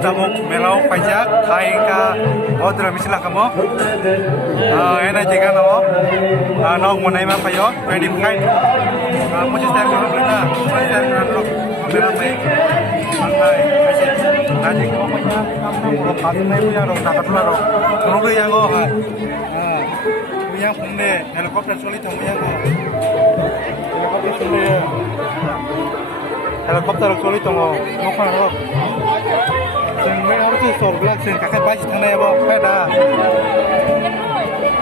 Tabuk melau pajak hai ka odra misla kamo ena jega no nok monai ma payo ready kai muchis time ko bela muchis time ko bela pai manai aise naji ko pajak kam ko khadu nai punya ro ta katla ro ro yang go punya phumde helicopter soli thamu yang go helicopter soli thamu nokha ro जोंनो हरथि सरब्ला जों काका बाइस थांनायाबो फायदा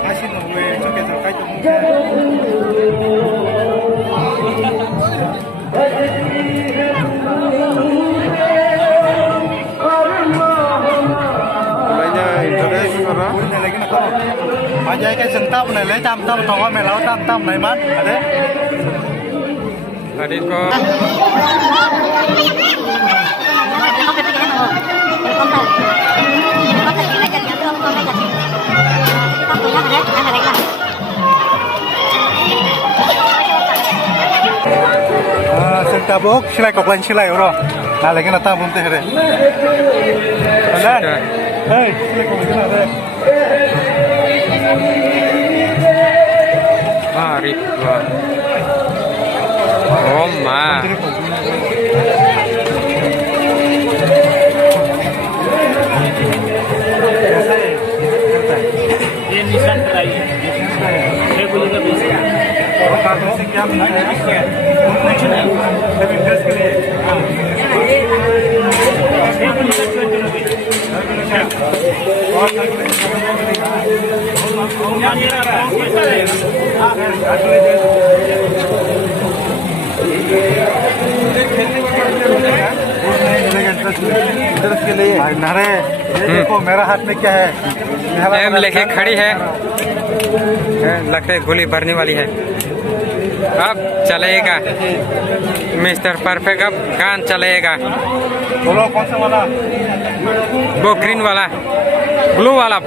आसिन नवे जोंके जकाय दं बायजा interest करा बुझने लगे ना को बायजा के जनता बनाले ताम ताम तंग मेलाव ताम ताम नै मान अरे अरे को tabuk silai koklan silai oro na lagi na tabung teh re dan hei silai koklan re Arif oh ma ये निशान कराइए ये बोलेगा बेसिक और कार्टून से क्या मिलता है जब इंटरेस्ट के लिए इंटरेस्ट के लिए नारे देखो मेरा हाथ में क्या है एम लेके खड़ी है लगता है गोली भरने वाली है अब चलेगा मिस्टर परफेक्ट अब गान चलेगा बोलो कौन सा वाला वो ग्रीन वाला ब्लू वाला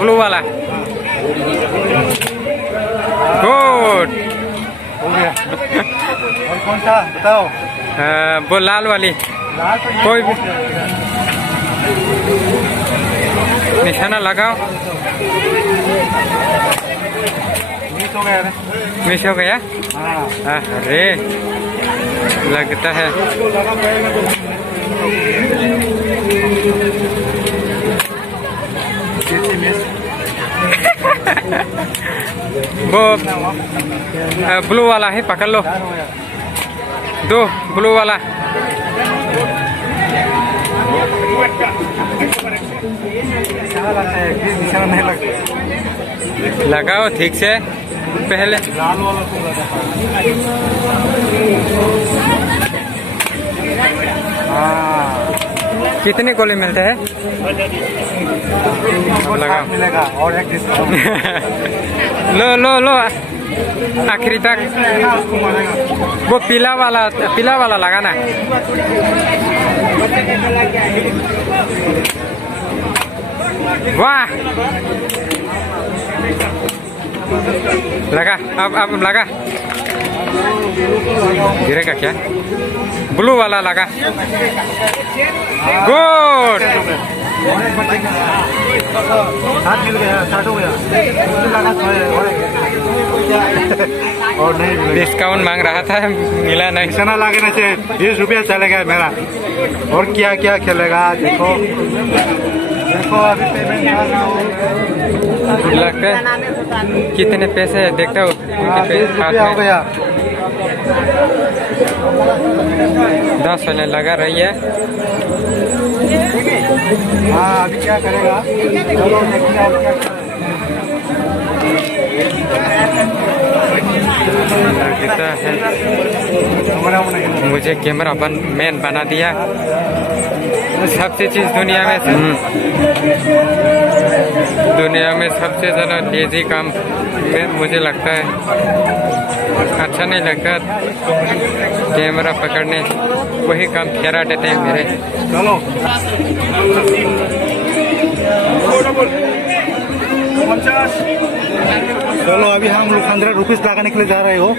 गुड हो गया और कौन सा बताओ वो लाल वाली कोई भी निशाना लगाओ मिस हो गया अरे लगता है वो ब्लू वाला है पकड़ लो दो ब्लू वाला लगाओ ठीक से पहले कितने गोले मिलते हैं लगाओ मिलेगा और एक लो आखिरी तक वो पीला वाला लगाना वाह लगा अब लगा गिरेगा क्या? ब्लू वाला लगा। गुड। 60 मिल गया, 60 हो गया। और नहीं मिलेगा। डिस्काउंट मांग रहा था, मिला नहीं। निशाना लगाना चाहिए, 20 रुपया चलेगा मेरा। और क्या क्या खेलेगा देखो, देखो अभी पेमेंट कर रहा हूँ। लगता है कितने पैसे है देखता हूँ। 20 रुपया हो गया। 10 वाले लगा रही है। हाँ अभी क्या करेगा, चलो देखिए आप क्या लगता है करेगा। मुझे कैमरा मैन बना दिया। सबसे चीज दुनिया में सबसे ज़्यादा लेजी काम में मुझे लगता है, अच्छा नहीं लगता। कैमरा पकड़ने वही काम ठहरा देते हैं मेरे। चलो चलो अभी हम लोग 15 रुपीज लगाने के लिए जा रहे हो।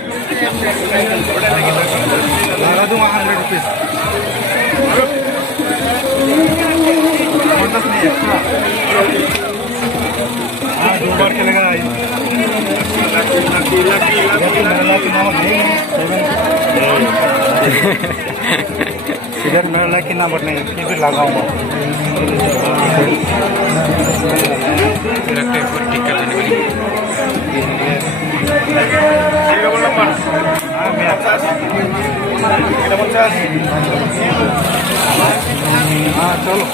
लगा दूंगा 100 रुपीज। हाँ 2 बार चलेगा। इधर मेरा लकी नंबर नहीं है, फिर लगाऊंगा। हाँ चलो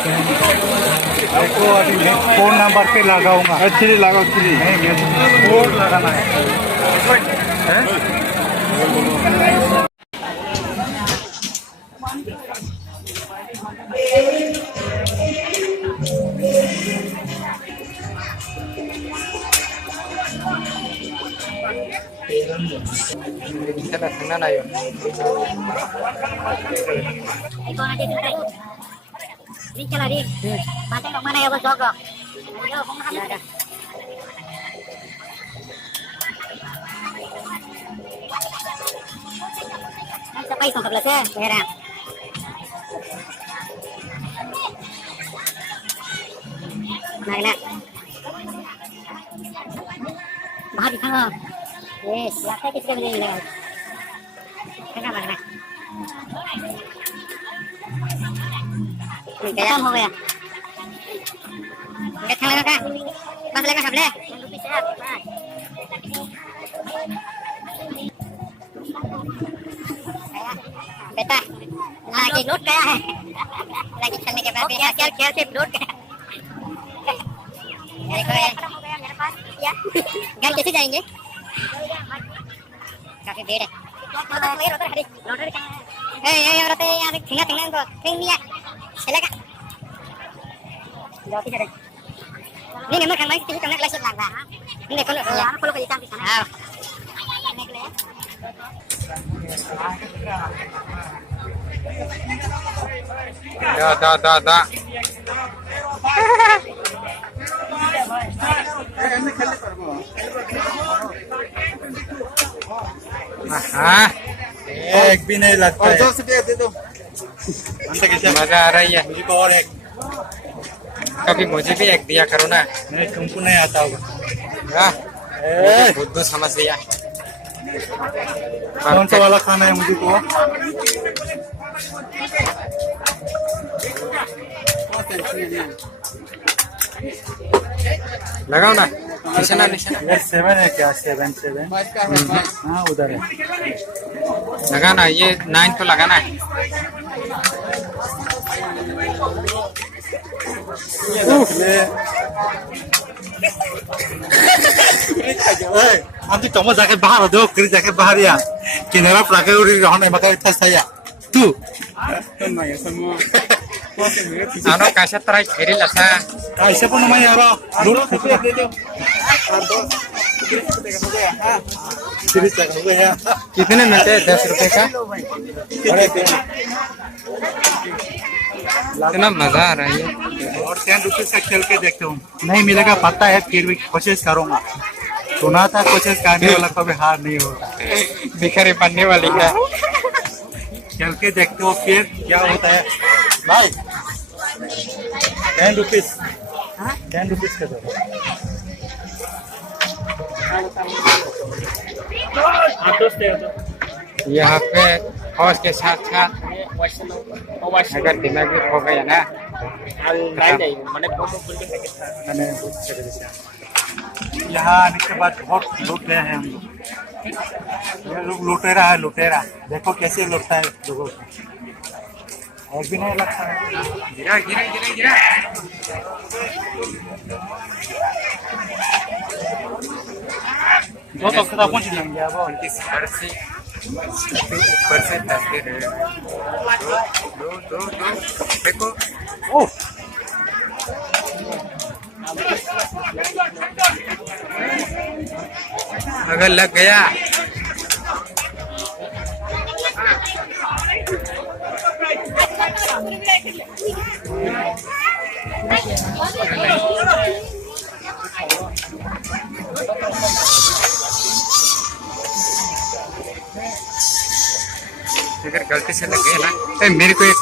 देखो अभी मैं 4 नंबर पे लगाऊंगा। एक्चुअली लगाओ, एक्चुअली नहीं मैं 4 लगाना है। Ikaw na dito tayo. Link ka na rin. Matay kang manay ako jogo. Ayo, kung makamit. Sa país ng kablas eh. Pera. Nagna. Bahagi ka nga. Yes, लगता है किसी का भी नहीं मिलेगा। क्या मांगना? खत्म हो गया। अच्छा लगा क्या? बस लगा सब ले। बेटा, लगी लूट गया है। लगी चलने के बाद क्या क्या क्या से लूट गया। देखो ये घर कैसे जाएंगे? काफी भीड़ है। ये औरतें यहाँ से ठिंगा ठिंगा को ठिंग दिया चलेगा। नहीं नंबर खाना किसी करने के लिए लगता है। देखो लो यार फॉलो करिए काम दिखाना। हां करने के लिए दा हाँ एक भी नहीं लगता है। दे दो। मजा आ रही है। मुझे को और एक। कभी मुझे भी एक दिया करो ना। नहीं तुमको नहीं आता होगा। हाँ बुद्धू समझ लिया। कौन सा वाला खाना है मुझे को? लगाओ ना निशाना निशाना। ये 7 है क्या? 7 हाँ उधर है। लगाना ये 9 तो लगाना है। Nanti kamu jaket bahar dong, kiri jaket bahar ya. Kinera pakai uri rahane pakai tas saya. Tuh. ano कैसे तरह खेरी लसा Siapa namanya Ro? Nur. Kiri jaket gue ya. कितने मिलते हैं 10 रुपए का इतना मजा आ रहा है और 10 रुपीज का खेल के देखता हूँ। नहीं मिलेगा पता है, फिर भी कोशिश करूंगा। सुना था कोशिश करने वाला कभी हार नहीं होगा। भिखारी बनने वाली है चल के देखते हो फिर क्या होता है। भाई 10 रुपीज 10 रुपीज का दो। आप दोस्त है तो यहाँ पे हौस के साथ साथ वैष्णव अगर दिमाग भी खो गया ना नहीं मैंने बहुत बोल के मैंने यहाँ आने के बाद बहुत लूट गए हैं हम लोग। ये लोग लुटेरा है, लुटेरा। देखो कैसे लुटता है लोगों को, और भी नहीं लगता है। गिरा गिरा गिरा गिरा। बहुत अक्सर पहुंच जाएंगे अब। उनकी सर से ऊपर से तस्वीर है। दो दो दो देखो। ओह अगर लग गया अगर गलती से लग गया ना तो मेरे को एक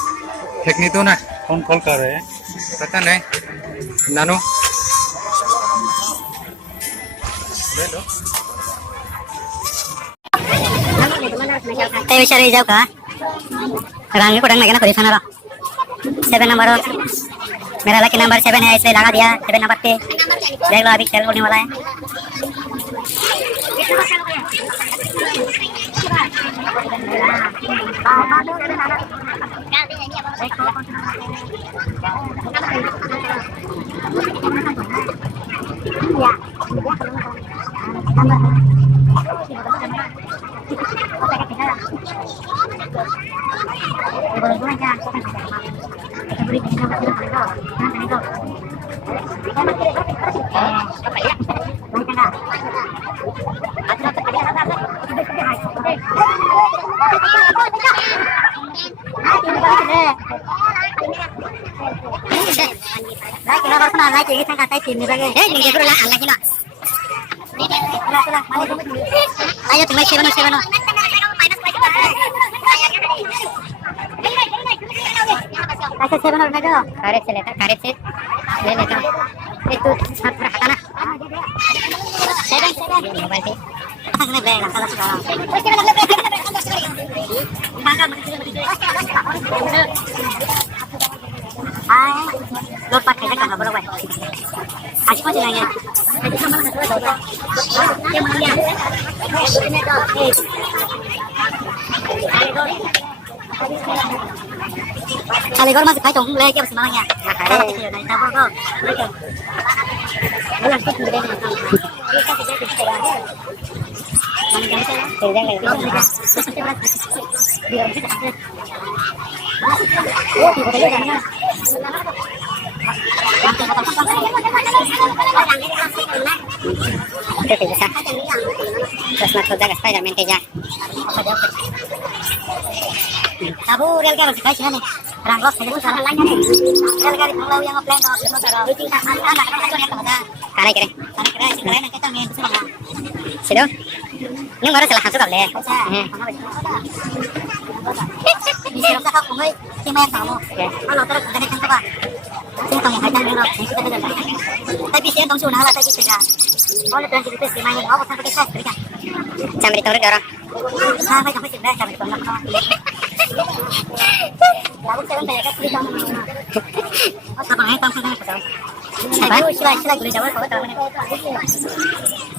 फेंकनी दो ना। कौन कॉल कर रहे हैं? पता नहीं नानू ले लो। Tayo siya rin ka. Rangin ko lang na kuri sana 7 number मेरा लकी नंबर 7 है इसलिए लगा दिया 7 नंबर पे। देख लो अभी खेल होने वाला है। Ayo tinggal 7 ऐसे 7 और लगा कारेट से लेता कारेट से ले लेता एक तो साथ पर हटाना 7 मोबाइल पे नहीं बेगा साला साला उसके बाद हां लोट पाट खेलने का बरोबर आज पहुंच जाएंगे ये मान लिया Kali gor masih kacau mulai ke semangatnya. Kalau kecil dari tabur kau. Bulan tu sudah ni. Kita tidak bisa ya. Mana jangan saya. Jangan Biar kita. Oh, kita jangan. Oke, bisa. Terus nak kerja ke Spiderman kerja. Tabu real ka kasi kasi ni. Rangos sa dito sa lain ni. Real ka rin law yang plan daw sa daw. Kita anak ka ni ka. Kanay kare. Kanay kare si kare na kita ni sa mga. Sido. Yung mara sila hasuk kable. Bisa ka ka kung ay timay sa mo. Ano tara dali kan ba. Sino ka mo kaya ni na kita ka dala. Tapi siya tong suna hala tayo siya. Ole plan dito si may ako sa kita sa. Sampai tawag orang. Sampai sampai sila sampai tawag na. Lalu saya kan kayak cerita mana. Oh, sama yang tahu saya tahu. Saya sila gula Jawa kau tahu mana.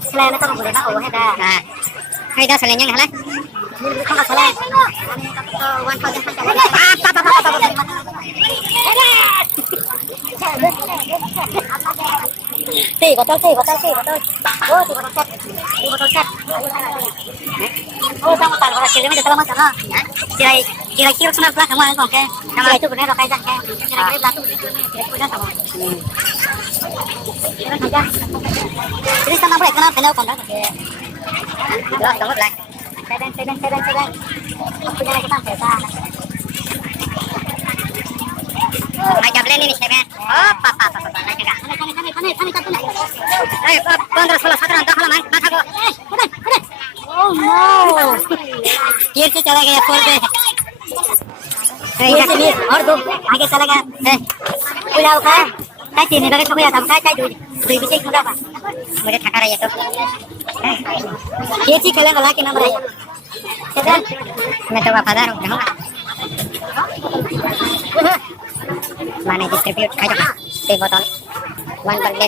Sila itu kan gula nak ada. Nah, ini dah selenya nih lah. Ini kan salah. Ini kan 1000 botol. Oh, botol set. Oh, sama tak orang kiri ni dalam macam mana? Kira-kira sana belah sama kan ke? Nama itu benar rakai jang ke? Kira-kira belah tu kira-kira sama. Kira saja. Jadi sana boleh kenal belah kan ke? Belah sama belah. 7. Punya lagi tak pesa. Mai jable ni 7. Oh, papa. Lagi enggak? Sana. Eh, 15 16 17 dah halam mata ko. Oh no! गिर के चला गया फोड़ पे और दो आगे चलेगा पूरा होगा काय तीन बगे तो या तब काय दो दो भी ठीक होगा मुझे थका रही है तो ये चीज खेलने वाला के नंबर है चल मैं तो वफादार हूं रहूंगा माने डिस्ट्रीब्यूट खाई जाओ ते बोतल वन पर ले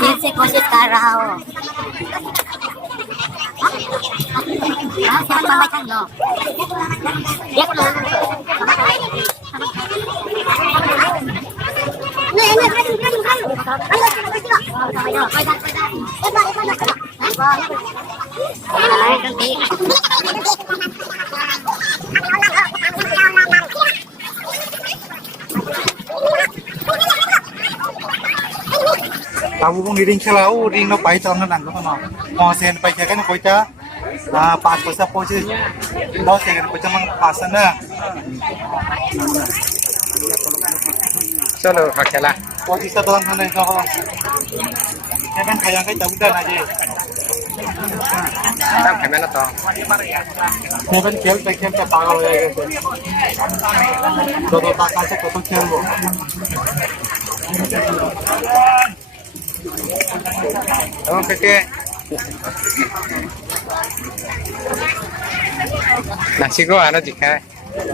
फिर से कोशिश कर रहा हूँ हाँ सेवन बाय टेन लो एक लो Tahu pun ring celau, ring no pai tahun nang ko no. Mo sen pai kan ko cha pas ko sa po chi. Lo sen ko cha mang pas na. चलो हाँ खेला Po chi sa tahun nang ko. Kan kaya kai tahu dah aja. तब खेमे ना तो Kan khel pai khel ka pagal ho jayega. To ta ka se ko khel lo. Okay नासिको आनो दिखा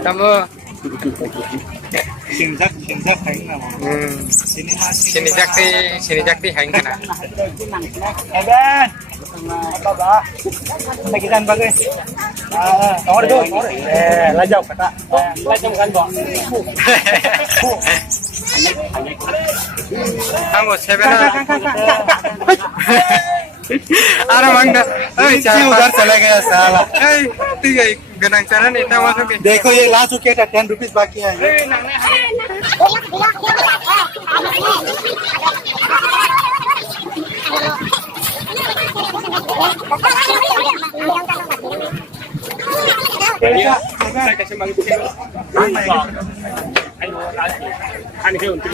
तब Sinjak hai na. sini jakti hang kana Edan. Baba. Bagian bagus. Nomor 2. Lajau kata. Lajau kan, Bang. kamu sebena अरे मंगा उधर चला गया साला ठीक है गनंग चला नहीं था वहां पे देखो ये ला चुके थे 10 रुपीस बाकी है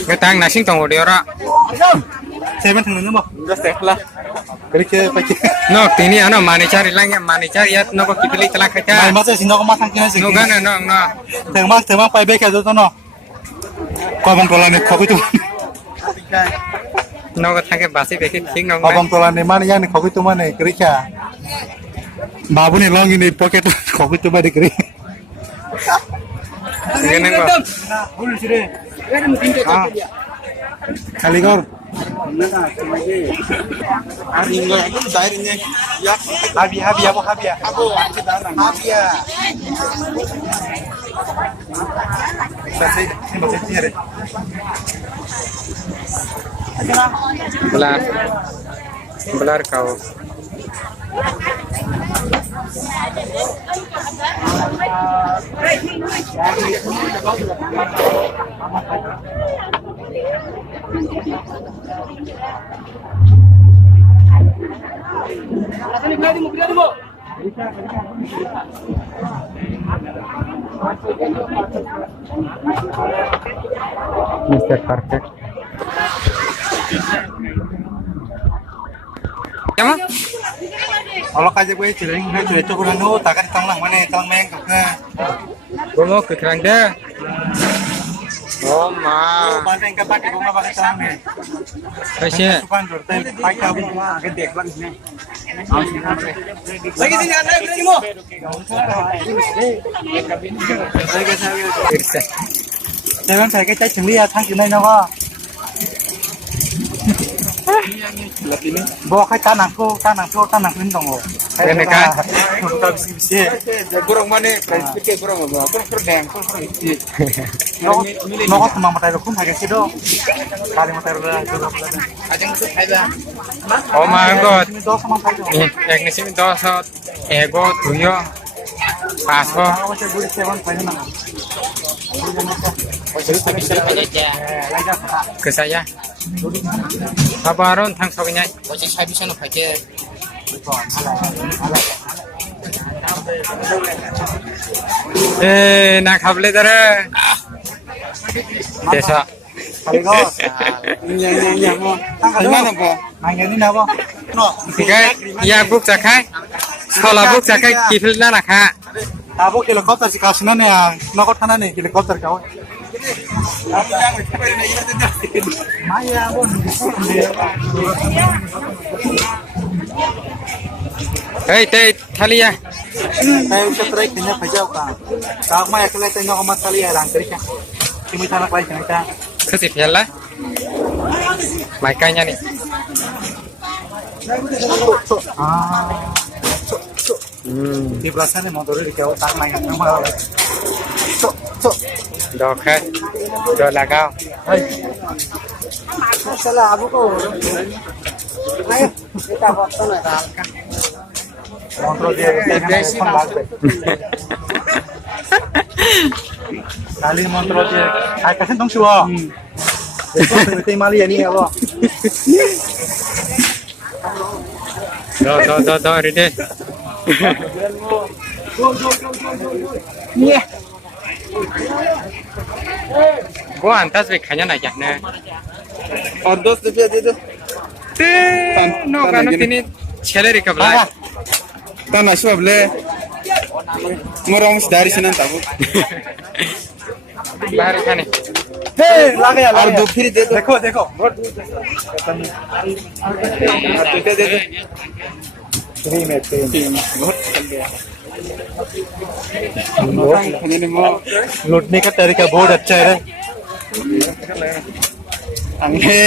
Ngetang nasi tong udah ora. Saya pun tenggelam boh. Udah safe lah. Kerja pakai. No, ini ano manicari lang ya manicari ya no ko kipili telah kaca. Nah, masa sih no masang kena sih. No kan no no. Tengah pai bek itu no. Kau bang tolan ni kau itu. No ko thake basi beki king no. Kau bang tolan ni mana yang kau itu mana kerja. Babu ni long ini pocket kau itu mana kerja. Gini ko. Kali kau. Habis apa? Belar kau. Mr. Perfect. Siapa? Kalau kaje gue cereng, gue cereng cukuran nu, takkan tanglang mana, tanglang meng kaknya. Gue mau ke kerang deh. Oh ma. Banteng ke pakai bunga pakai tanglang ni. Kasih. Sukan dortel, pakai kabu, gede lagi ni. Lagi sini anda berani mo. Irsa. Jangan saya kecai cili ya, tang cili nyawa. Bawa kai tanang pun dong lo. Kene kan? Kita bisi. Kurang mana? Kita kurang apa? Kurang deng, kurang itu. Noko teman mata lo pun harga sido. Kali mata lo dah. Ajang itu ada. Oh my god. Ini dos sama saja. Ek ni sini dos ego tuyo. Paso. Kalau saya beli sewan paling mana? Ke saya. Sabaron thang soknya. Wajib saya bisa nak pakai. Na khable dare. Desa. Kali kau. Nyang mo. Tang kali mana po? Nang ini nabo. No. Tiga. Ya buk sakai. Salabuk jakai kifil na nakha. Abo helicopter si kasih nane ya, nakot kana nih helicopter kau. Maya abo. Hey, teh thalia. Saya udah try kena pajau kan. Kau maya kelihatan tengok kamu tali ya rangkari kan. Cuma sana kelai kan. Kasi phela. Mai kanya ni. Ah. Di belakang ni motor di kau tak main nama. Cok. Do khai. Do lagao. Salah abu ko. Ayo, kita foto na kan. Motor dia tekan lag. Kali motor dia. Ai kasi tong suo. Itu penting mali ni apa? Do ready. Iya. Gua antas be khanya na ya na. और 10 रुपया दे दो Te no kanu tini chele ri kabla. तना सुबले मोरंग dari senan tabu Bahar khane. Hey, lage ya. और दो फिर दे दो देखो. और दे दे 3 में 3. बहुत चल गया खाने ने मो लूटने का तरीका बहुत अच्छा है रे. अंगे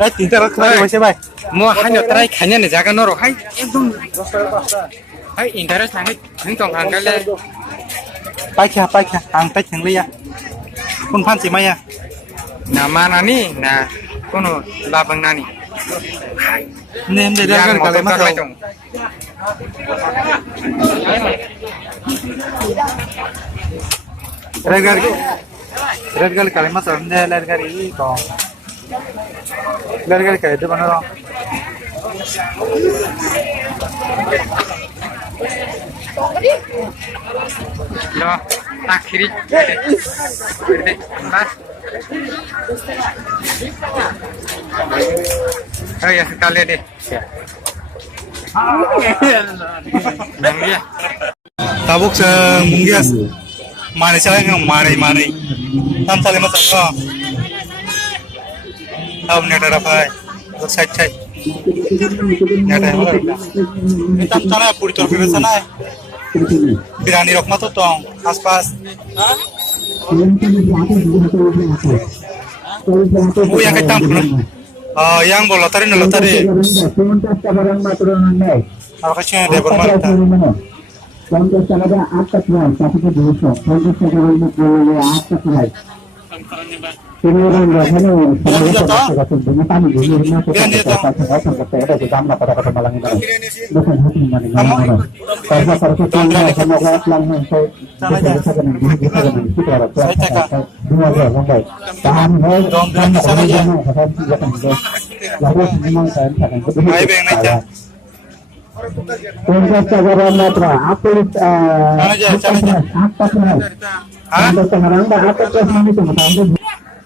3 तरह खा वैसे भाई. Mo hanyo trai khanya ni jaga no ro hai. Ekdom. Hai interest na hai. Thing tong hang kale. Paikha. Ang pai thang liya. Kun phan si mai ya. Na mana ni na kono labang nani. Nem de Yang kali motor mas. lai tong. Red gal kali mas ande red gal ini ko. Red gal kali itu mana lo? Lo akhiri. Bas. Oh ya sekali deh. Nang dia. Tabuk se mungkias. Mari saya ngam mari. Tam sale mas ko. Tam ne dara bhai. To side. Ne dara bhai. Tam sana puri tor pe sana hai. Birani rokma to आसपास. Bu yang ketam belum? Yang bola tari. Apa kasih ada bermata?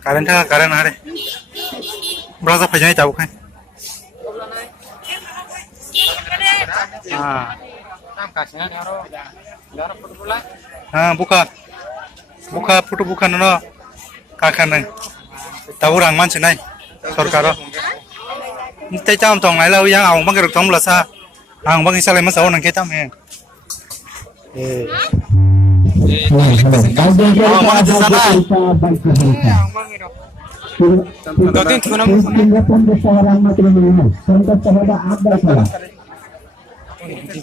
Karen ada. Berasa panjang tahu kan? Buka foto buka nono kakan tahu orang mana sih sorkaro. Kita jam tong lai lau yang awang bangkir tong belasa, awang bangkir saleh masa orang kita me. Mana di sana? Dotin thuna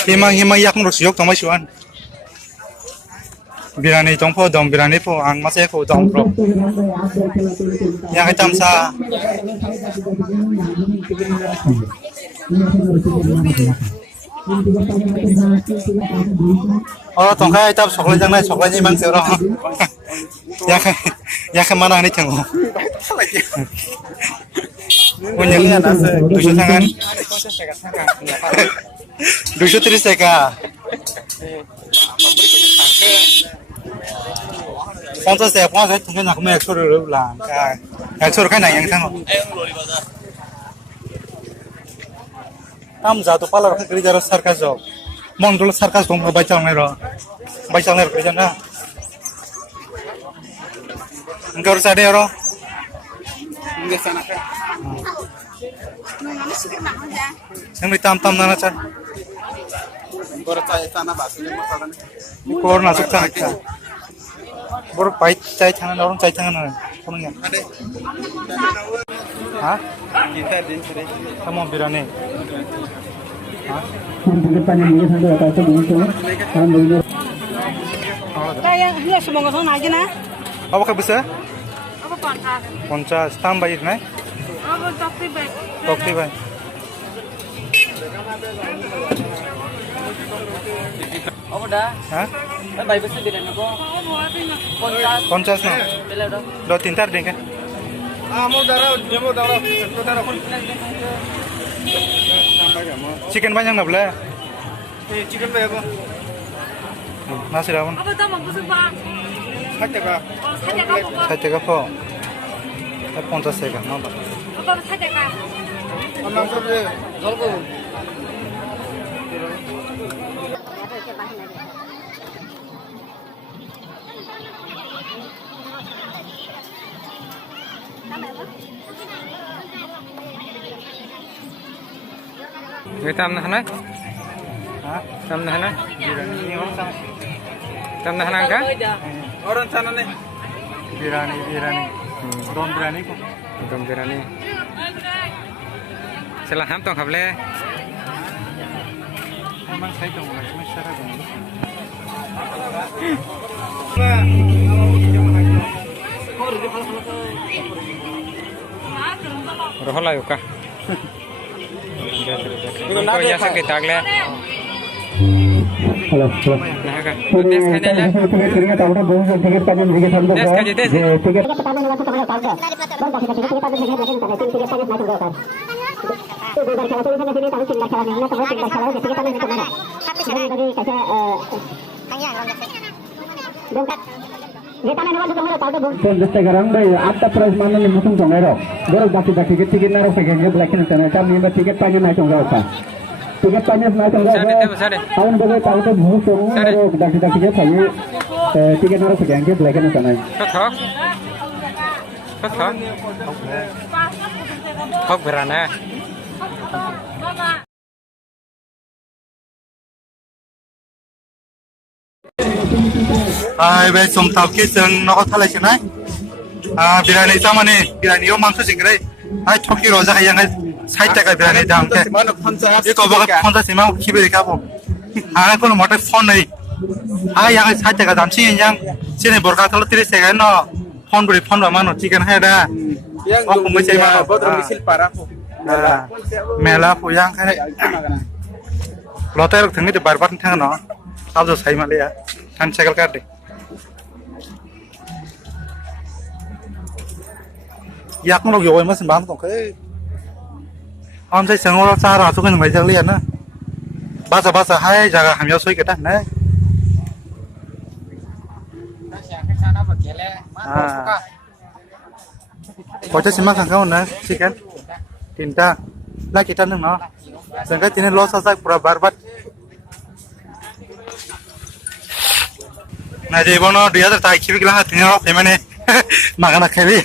Himang yak nurus yok tong masuan. Birani tong po dong birani po ang masaya po dong pro. Yang hitam sa. Oh tong kai hitam soklay jang nai soklay ni mang sero. Yak mana ni tengok. Punya ni anak 200 tangan. 230 seka. 50 seka 50 tinggal nak me 100 lah. 100 kan yang tengok. Tam jatuh pala kerja jarak sarkas job. Mongol sarkas dong baca nero kerja na. Enggak harus ada ero. Enggak sana kan. Yang ditam-tam nana chan. Baru saya sana bahasanya makanan. Kor nasuk chan ka. Bor pai cai changan orang cai changan na. Kunungnya. Ada. Hah? Kita din sore. Kamu birane. Hah? Kaya nggak semua ngosong aja nah. Apa ka bisa? Apa pangkat? Ponca stam bayar na. Apa topi baik? Tokti bay. Apa dah? Hah? Baik besar di dalam kau. Apa buat ini? Kontas. 50 na. Bela dah. Do tintar ding ka. Mau darah, jemu darah. Darah. Chicken banyak na bela. Chicken bayar apa? Nasi rawon. Apa tahu mau busuk bang? Ada kah? Oh saja kamu kok. Sai tega po. 50 sega na ba. Apa saja kak? Anak sore. Zalgo. Người tam na hanai? Hah? Tam na hanai? Birani orang sana. Tam na hanang ka? Orang sana nih. Birani. Don birani ko. Dom birani. Sila ham tong khable. Emang sai dong lah, cuma cara dong. Rohola yuka. Ko ya sakit tagle. Halo. Nah ka. Des ka jala. Des ka jete. Sekarang deh, ada prize mana nih mutung congero. Baru baki tiket naruh pegang black ini channel. Kami memang tiket tanya naik congero kan. Tiket tanya naik congero. Tahun baru tahun itu mutung naruh daki tiket tanya tiket naruh pegang black ini channel. Thok. Thok berana. Bây giờ tàu kia chừng nó có thay lại chuyện này. Birani sao mà nè, birani ông mang số gì cái đấy, chọc kia rồi ra hay yang cái sai tay cái birani đang thế. Mana konsa. Ini kau bawa phone saya mau kiber di kamu. Kalau mau phone nih, yang sai tay cái dalam sini yang sini berkat kalau tidak saya no phone beri phone apa mana chicken ada. Yang Aku mau cari mana? Baru misil parah. Mela yang kayak loter tengah di barbar tengah no, tahu saya malah ya, kan cekal kan deh. Yak nó rồi mà xin bán tổng cái ông thấy sáng nó ra rồi, tôi cái người dân liền á, ba giờ hai giờ hàm nhau suy cái đó này, có chắc xin mang thằng không nữa, xin cái tiền ta, lại cái chân nó, rằng cái tiền lo sao pura barbat, này thì bọn nó đi ra tại khi cái lá tiền nó phải mà nè, mà cái này cái gì